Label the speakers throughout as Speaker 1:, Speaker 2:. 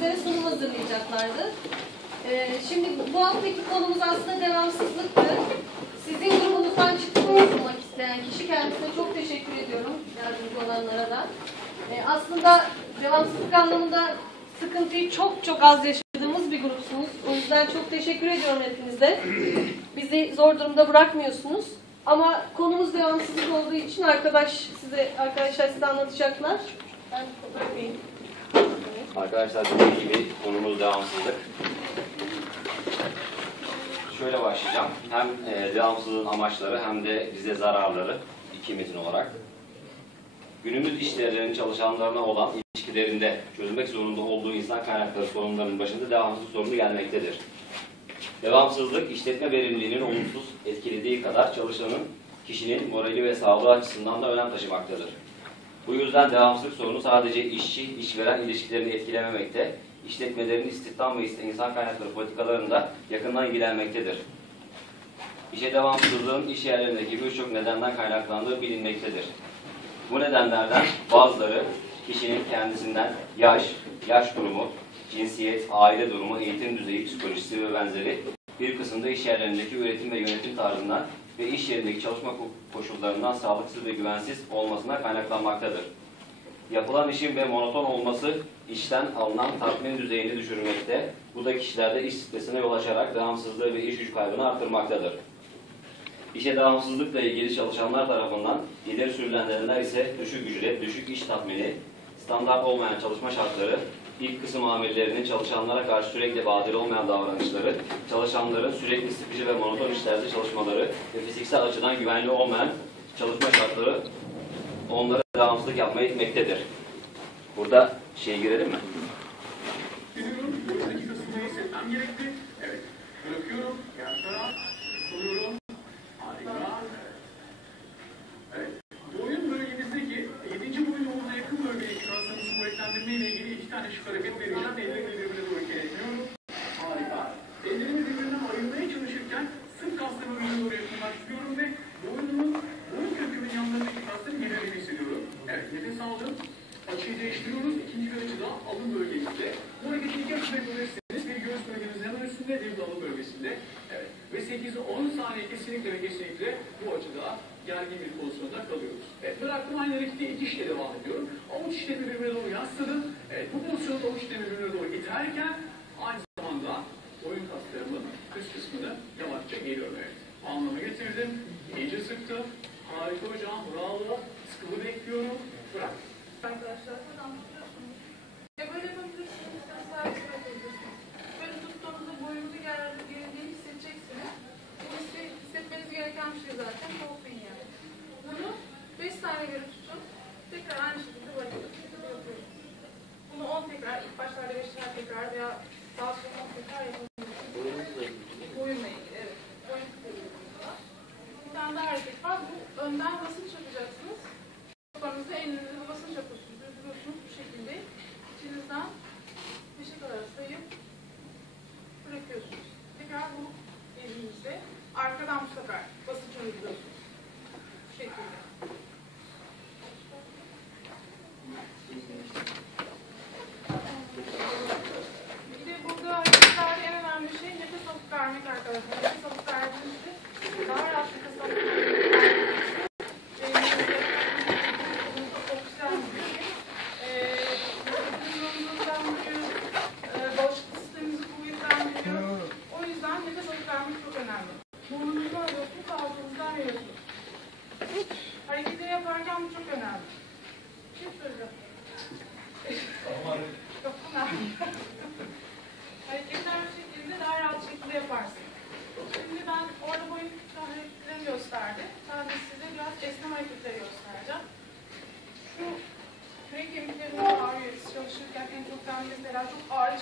Speaker 1: bizlere sunum hazırlayacaklardı. Ee, şimdi bu haftaki konumuz aslında devamsızlıktı. Sizin grubunuzdan çıkıp sunmak isteyen kişi kendisine çok teşekkür ediyorum yardımcı olanlara da. Ee, aslında devamsızlık anlamında sıkıntıyı çok çok az yaşadığımız bir grupsunuz. O yüzden çok teşekkür ediyorum hepinize. Bizi zor durumda bırakmıyorsunuz. Ama konumuz devamsızlık olduğu için arkadaş size arkadaşlar size anlatacaklar. Ben bırakayım.
Speaker 2: Arkadaşlar dediğim gibi konumuz devamsızlık. Şöyle başlayacağım. Hem e, devamsızlığın amaçları hem de bize zararları iki metin olarak. Günümüz işlerinin çalışanlarına olan ilişkilerinde çözülmek zorunda olduğu insan kaynakları sorunlarının başında devamsızlık sorunu gelmektedir. Devamsızlık işletme verimliliğinin olumsuz etkilediği kadar çalışanın, kişinin morali ve sağlığı açısından da önem taşımaktadır. Bu yüzden devamsızlık sorunu sadece işçi, işveren ilişkilerini etkilememekte, işletmelerin istihdam ve insan kaynakları politikalarında yakından ilgilenmektedir. İşe devamsızlığın iş yerlerindeki birçok nedenden kaynaklandığı bilinmektedir. Bu nedenlerden bazıları kişinin kendisinden yaş, yaş durumu, cinsiyet, aile durumu, eğitim düzeyi, psikolojisi ve benzeri bir kısımda iş yerlerindeki üretim ve yönetim tarzından ve iş yerindeki çalışma koşullarından sağlıksız ve güvensiz olmasına kaynaklanmaktadır. Yapılan işin ve monoton olması işten alınan tatmin düzeyini düşürmekte, bu da kişilerde iş stresine yol açarak devamsızlığı ve iş gücü kaybını arttırmaktadır. İşe devamsızlıkla ilgili çalışanlar tarafından ileri sürülen nedenler ise düşük ücret, düşük iş tatmini, standart olmayan çalışma şartları, ilk kısım amirlerinin çalışanlara karşı sürekli adil olmayan davranışları, çalışanların sürekli sıkıcı ve monoton işlerde çalışmaları ve fiziksel açıdan güvenli olmayan çalışma şartları onlara devamsızlık yapmaya itmektedir. Burada şey girelim mi?
Speaker 3: 8'i 10 saniye kesinlikle ve kesinlikle bu açıda gergin bir pozisyonda kalıyoruz. Evet, bıraktım aynı hareketi iki işle devam ediyorum. Avuç işlemi birbirine doğru yasladım. Evet, bu pozisyonda avuç işlemi birbirine doğru iterken aynı zamanda oyun kaslarımın üst kısmını yavaşça geliyorum. Evet, anlama getirdim. İyice sıktım. Harika hocam, bravo. Sıkılı bekliyorum. Bırak.
Speaker 4: Arkadaşlar, tamam.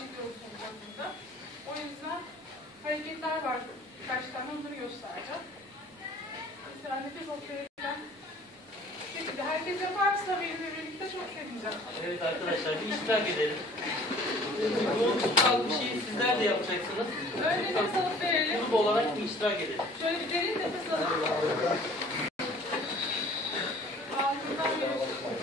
Speaker 4: Çekiyoruz olacak burada. O yüzden hareketler var. Birkaç tane onları göstereceğim. Mesela nefes alıp şekilde herkes yaparsa benimle birlikte çok sevineceğim.
Speaker 5: Evet arkadaşlar bir iştirak edelim. Bu tutkal bir şeyi sizler de yapacaksınız.
Speaker 4: Önce nefes alıp verelim.
Speaker 5: Grup olarak bir iştirak edelim.
Speaker 4: Şöyle bir derin nefes alıp ağzından veriyorsunuz.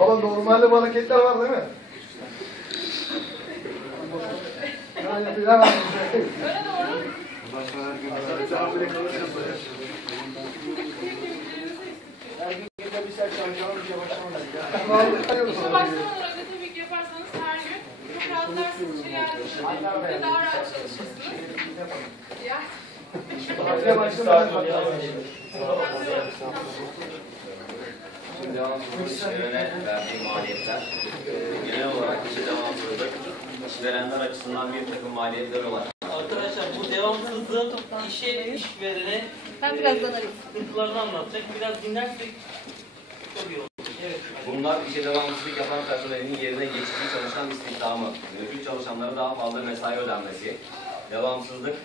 Speaker 6: Ama normalde bu hareketler var değil mi? Yani bilemem.
Speaker 4: Öne doğru. İşe başlamadan önce tabii ki yaparsanız her gün çok rahat ders çalışırsınız. Ve daha rahat çalışırsınız. Ya.
Speaker 6: Haftaya başlamadan
Speaker 2: Şimdi devamsızlık işverene verdiği maliyetler e, genel olarak işe devamsızlık işverenler açısından bir takım maliyetler olarak
Speaker 5: Arkadaşlar bu devamsızlığın işe, işverene
Speaker 1: Ben birazdan arayayım.
Speaker 5: sıkıntılarını anlatacak. Biraz dinlersek çok iyi olur. Evet.
Speaker 2: Bunlar işe devamsızlık yapan personelin yerine geçici çalışan istihdamı, mevcut çalışanlara daha fazla mesai ödenmesi, devamsızlık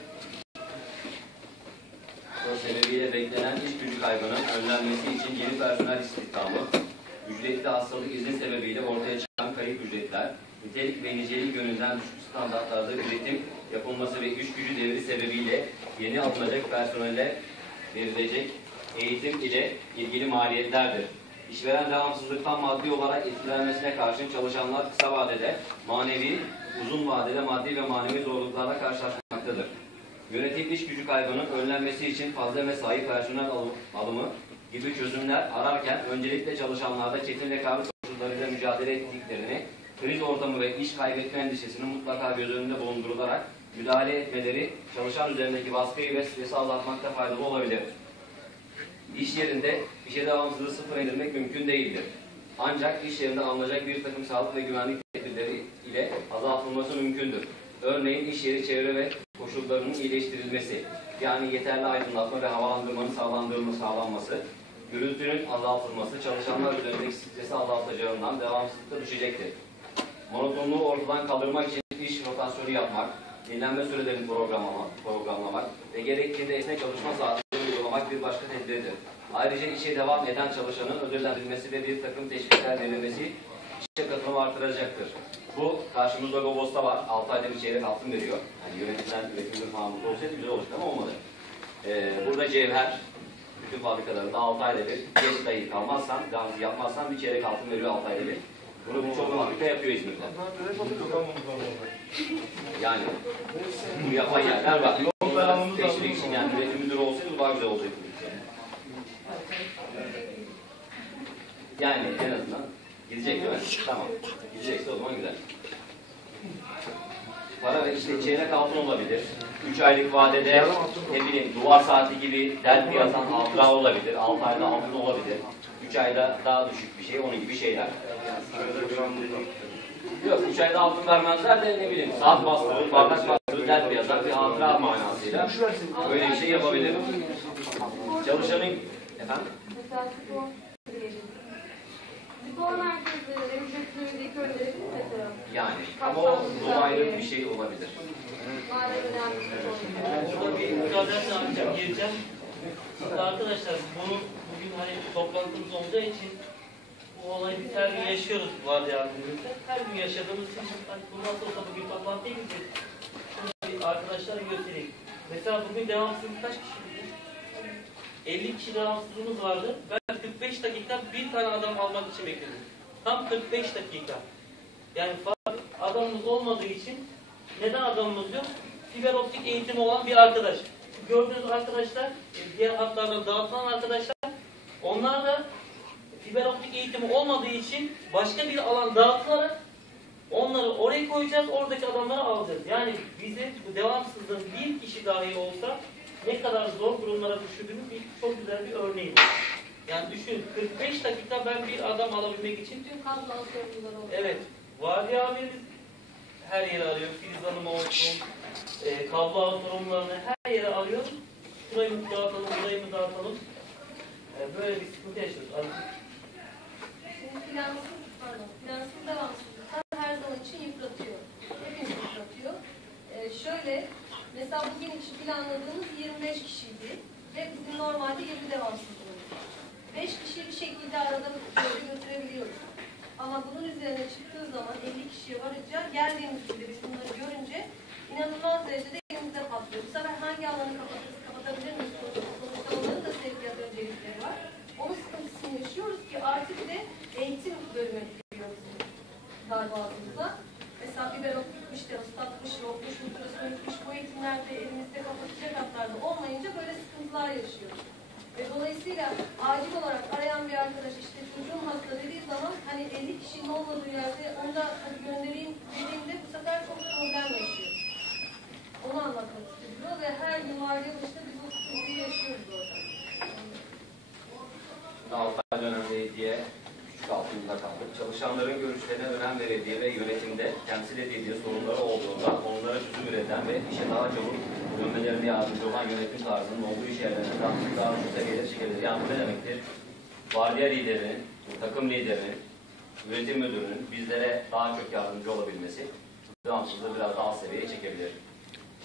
Speaker 2: sebebiyle beklenen iş gücü kaybının önlenmesi için yeni personel istihdamı, ücretli hastalık izni sebebiyle ortaya çıkan kayıp ücretler, nitelik ve nicelik yönünden düşük standartlarda üretim yapılması ve iş gücü devri sebebiyle yeni alınacak personele verilecek eğitim ile ilgili maliyetlerdir. İşveren devamsızlıktan maddi olarak etkilenmesine karşın çalışanlar kısa vadede manevi, uzun vadede maddi ve manevi zorluklarla karşılaşmaktadır. Yönetim iş gücü kaybının önlenmesi için fazla mesai personel alım- alımı gibi çözümler ararken öncelikle çalışanlarda çetin rekabet koşullarıyla mücadele ettiklerini, kriz ortamı ve iş kaybetme endişesini mutlaka göz önünde bulundurularak müdahale etmeleri çalışan üzerindeki baskıyı ve stresi azaltmakta faydalı olabilir. İş yerinde işe devamsızlığı sıfır indirmek mümkün değildir. Ancak iş yerinde alınacak bir takım sağlık ve güvenlik tedbirleri ile azaltılması mümkündür. Örneğin iş yeri çevre ve koşullarının iyileştirilmesi, yani yeterli aydınlatma ve havalandırmanın sağlandırılması, sağlanması, gürültünün azaltılması çalışanlar üzerindeki stresi azaltacağından devamsızlıkta düşecektir. Monotonluğu ortadan kaldırmak için iş rotasyonu yapmak, dinlenme sürelerini programlamak, programlamak ve gerektiğinde esnek çalışma saatleri uygulamak bir başka tedbirdir. Ayrıca işe devam eden çalışanın ödüllendirilmesi ve bir takım teşvikler verilmesi işe katılımı artıracaktır. Bu karşımızda Gobos'ta var. 6 ayda bir çeyrek altın veriyor. Yani yönetimden üretimde falan mutlu olsaydı güzel olacak ama olmadı. Ee, burada Cevher, bütün fabrikalarında 6 ayda bir, geç dahi kalmazsan, garanti yapmazsan bir çeyrek altın veriyor 6 ayda bir. Bunu birçok fabrika yapıyor İzmir'de. Yani bu yapan yerler var. Teşvik için yani üretim müdürü olsaydı daha güzel olacaktı. Yani en azından gidecek değil mi? Tamam. Gidecekse o zaman güzel. Para ve işte altın olabilir. 3 aylık vadede ne bileyim duvar saati gibi delp yazan hatıra olabilir. 6 ayda altın olabilir. 3 ayda daha düşük bir şey, onun gibi şeyler. Yok 3 ayda altın vermezler de ne bileyim saat bastırır, bardak bastırır, delp yazar bir hatıra manasıyla. Öyle bir şey yapabilir. Çalışanın... Efendim?
Speaker 1: Spor merkezleri, ücretli köyleri mesela.
Speaker 2: Yani ama o dolaylı bir şey olabilir.
Speaker 1: Madem önemli bir spor.
Speaker 5: Burada bir müsaade alacağım, gireceğim. Şimdi arkadaşlar bunun bugün hani toplantımız olacağı için bu olayı biz her gün yaşıyoruz var yardımcımızda. Her gün yaşadığımız için hani bu nasıl olsa bugün gideceğiz. Şimdi arkadaşlara göstereyim. Mesela bugün devamsızlık kaç kişi? 50 kişi devamsızlığımız vardı. Ben 45 dakika bir tane adam almak için bekledim. Tam 45 dakika. Yani adamımız olmadığı için neden adamımız yok? Fiber optik eğitimi olan bir arkadaş. Gördüğünüz arkadaşlar, e, diğer hatlardan dağıtılan arkadaşlar, onlar da fiber optik eğitimi olmadığı için başka bir alan dağıtılarak onları oraya koyacağız, oradaki adamları alacağız. Yani bize bu devamsızlığın bir kişi dahi olsa ne kadar zor durumlara düşürdüğünün bir, çok güzel bir örneği bu. Yani düşün, 45 dakika ben bir adam alabilmek için
Speaker 1: Tüm kamplan sorumluları oldu.
Speaker 5: Evet. Vardiya amirimiz her yere arıyor. Filiz Hanım olsun, e, kablo ağ sorumlularını her yere arıyor. Burayı mı dağıtalım, burayı mı dağıtalım. E, böyle bir sıkıntı yaşıyoruz.
Speaker 1: Şimdi plansız, pardon, plansız devamsızlıklar her zaman için yıpratıyor. Hepimizi yıpratıyor. Ee, şöyle, mesela bugün için planladığımız 25 kişiydi ve bizim normalde 20 devamsızlığımız var. 5 kişiyi bir şekilde arada götürebiliyoruz. Ama bunun üzerine çıktığı zaman 50 kişiye varınca geldiğimiz gibi biz bunları görünce inanılmaz derecede elimizde patlıyor. Bu sefer hangi alanı kapatırız, dolayısıyla acil olarak arayan bir arkadaş işte çocuğum hasta dediği zaman hani 50 kişinin olmadığı yerde onu da hadi göndereyim dediğinde bu sefer çok problem yaşıyor. Onu anlatmak istiyor ve her gün vardiya başında biz o sıkıntıyı yaşıyoruz orada.
Speaker 2: Altay dönemde diye küçük altında kaldık. Çalışanların görüşlerine önem verildiği ve yönetimde temsil edildiği sorunları olduğunda onlara çözüm üreten ve işe daha çabuk dönmelerine yardımcı olan yönetim tarzının olduğu iş yerlerine daha daha üst çıkabilir. Yani bu ne demektir? Vardiya liderinin, takım liderinin, üretim müdürünün bizlere daha çok yardımcı olabilmesi devamsızlığı biraz daha seviyeye çekebilir.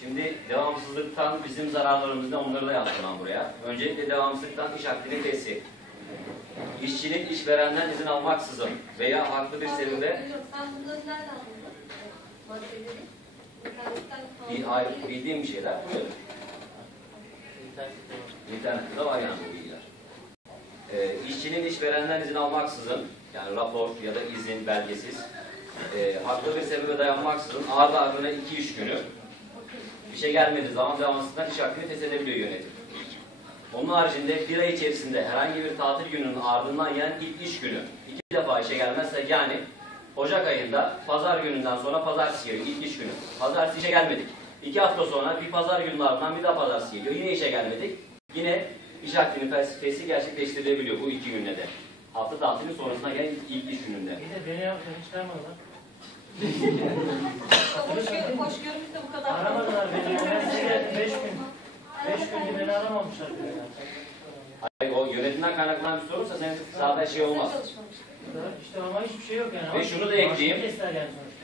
Speaker 2: Şimdi devamsızlıktan bizim zararlarımız ne onları da ben buraya. Öncelikle devamsızlıktan iş aktivitesi. İşçinin işverenden izin almaksızın veya haklı bir sebeple
Speaker 1: Sen bunları nereden buldun?
Speaker 2: Bir, bildiğim bir şeyler buyurun.
Speaker 5: İnternette
Speaker 2: de var yani bu bilgiler. Ee, işçinin işverenden izin almaksızın, yani rapor ya da izin belgesiz, e, haklı bir sebebe dayanmaksızın ardı ardına iki iş günü işe gelmediği zaman devamsızlıktan iş hakkını feshedebiliyor yönetim. Onun haricinde bir ay içerisinde herhangi bir tatil gününün ardından gelen ilk iş günü iki defa işe gelmezse yani Ocak ayında pazar gününden sonra pazartesi geliyor ilk iş günü. Pazartesi işe gelmedik. İki hafta sonra bir pazar gününün ardından bir daha pazartesi geliyor. Yine işe gelmedik. Yine iş hakkının felsefesi gerçekleştirilebiliyor bu iki günde de. Hafta tatilinin sonrasına gelen ilk, ilk iş gününde.
Speaker 5: Bir de beni vermediler.
Speaker 1: Hoşgörü, hoşgörümüz de bu kadar.
Speaker 5: Aramadılar beni. Ben size beş gün, beş gündür beni aramamışlar.
Speaker 2: Hayır, o yönetimden kaynaklanan bir sorunsa senin sahada şey olmaz.
Speaker 5: İşte ama hiçbir şey yok yani.
Speaker 2: Ve şunu da ekleyeyim.
Speaker 5: Yani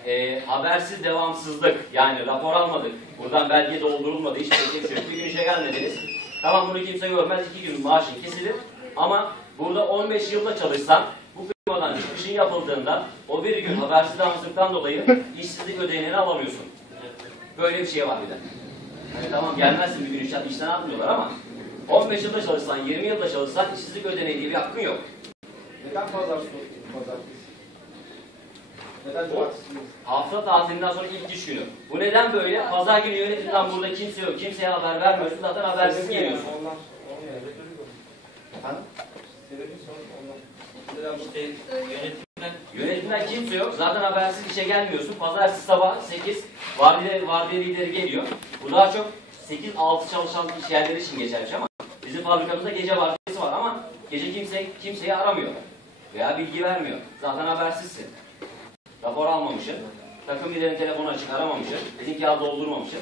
Speaker 2: e, habersiz devamsızlık yani rapor almadık. Buradan belge doldurulmadı. Şey yok. Bir gün işe gelmediniz. Tamam bunu kimse görmez. iki gün maaşın kesilir. Ama burada 15 yılda çalışsan bu firmadan çıkışın yapıldığında o bir gün habersiz devamsızlıktan dolayı işsizlik ödeneğini alamıyorsun. Böyle bir şey var bir de. Hani tamam gelmezsin bir gün işten, işten atmıyorlar ama 15 yılda çalışsan, 20 yılda çalışsan işsizlik ödeneği diye bir hakkın yok.
Speaker 6: Neden pazar pazartesi? Neden cumartesi?
Speaker 2: Hafta tatilinden sonra ilk iş günü. Bu neden böyle? Pazar günü yönetimden burada kimse yok. Kimseye haber vermiyorsun. Zaten habersiz geliyorsun.
Speaker 6: Efendim? Neden bu?
Speaker 5: İşte yönetimden
Speaker 2: Yönetimden kimse yok. Zaten habersiz işe gelmiyorsun. Pazartesi sabah 8 vardiya, vardiya lideri geliyor. Bu daha çok 8-6 çalışan iş yerleri için geçermiş ama bizim fabrikamızda gece vardiyası var ama gece kimse kimseyi aramıyor. Veya bilgi vermiyor. Zaten habersizsin. Rapor almamışsın. Takım liderin telefonu açık aramamışsın. İzin kağıdı doldurmamışsın.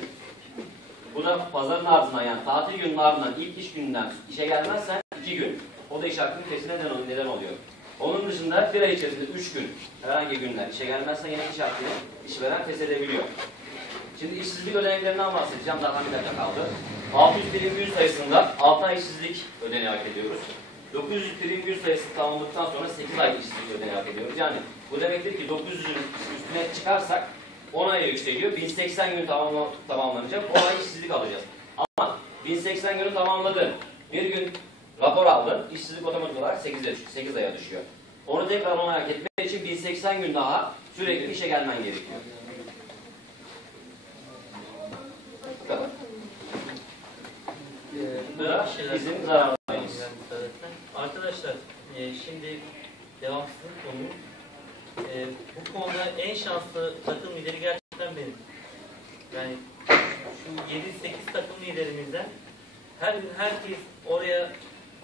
Speaker 2: Bu da pazarın ardından yani tatil gününün ardından ilk iş gününden işe gelmezsen iki gün o da iş hakkının kesine neden, oluyor. Onun dışında bir ay içerisinde üç gün herhangi günler işe gelmezse yine iş hakkını işveren feshedebiliyor. Şimdi işsizlik ödeneklerinden bahsedeceğim. Daha bir dakika kaldı. 600 prim gün sayısında 6 ay işsizlik ödeneği hak ediyoruz. 900 prim gün sayısı tamamladıktan sonra 8 ay işsizlik ödeneği hak ediyoruz. Yani bu demektir ki 900'ün üstüne çıkarsak 10 aya yükseliyor. 1080 gün tamamla, tamamlanacak. 10 ay işsizlik alacağız. Ama 1080 günü tamamladın. Bir gün rapor aldın. işsizlik otomatik olarak 8'e düşüyor. 8 aya düşüyor. Onu tekrar 10 aya hak etmek için 1080 gün daha sürekli işe gelmen gerekiyor. Bu kadar. Da bizim zararlarımız.
Speaker 5: Arkadaşlar e, şimdi devamsızlık konu. E, bu konuda en şanslı takım lideri gerçekten benim. Yani şu 7-8 takım liderimizden her gün herkes oraya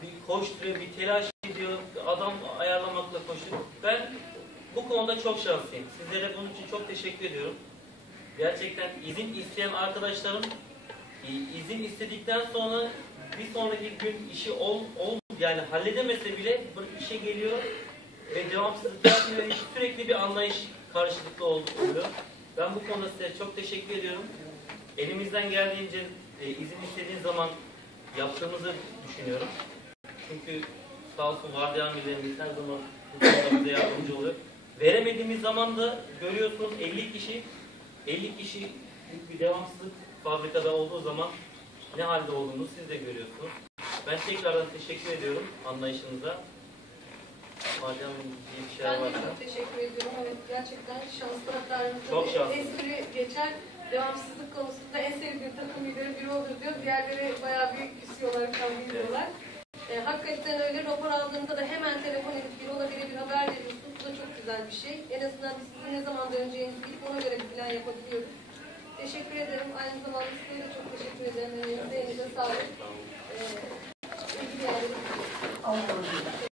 Speaker 5: bir koşturuyor, bir telaş ediyor, adam ayarlamakla koşuyor. Ben bu konuda çok şanslıyım. Sizlere bunun için çok teşekkür ediyorum. Gerçekten izin isteyen arkadaşlarım e, izin istedikten sonra bir sonraki gün işi ol, ol yani halledemese bile işe geliyor ve devamsızlık yapmıyor. Sürekli bir anlayış karşılıklı ol- oluyor. Ben bu konuda size çok teşekkür ediyorum. Elimizden geldiğince e, izin istediğin zaman yaptığımızı düşünüyorum. Çünkü sağ olsun vardiya amirlerimiz her zaman bu bize yardımcı oluyor. Veremediğimiz zaman da görüyorsunuz 50 kişi 50 kişi bir devamsızlık fabrikada olduğu zaman ne halde olduğunu siz de görüyorsunuz. Ben tekrardan teşekkür ediyorum anlayışınıza. Madem bir şeyler
Speaker 1: Ben de
Speaker 5: varsa.
Speaker 1: çok teşekkür ediyorum. Evet gerçekten şanslı hatta
Speaker 5: Çok şanslı.
Speaker 1: espri geçer. devamsızlık konusunda en sevdiğim takım lideri biri olur diyor. Diğerleri bayağı bir küsüyorlar, kavga ediyorlar. E, hakikaten öyle rapor aldığında da hemen telefon edip bir ona birebir haber veriyorsunuz. Bu da çok güzel bir şey. En azından biz sizin ne zaman döneceğinizi bilip ona göre bir plan yapabiliyoruz. Teşekkür ederim. Aynı zamanda size de çok teşekkür ederim. Elinize, elinize sağlık. Ee,
Speaker 6: Allah'ım.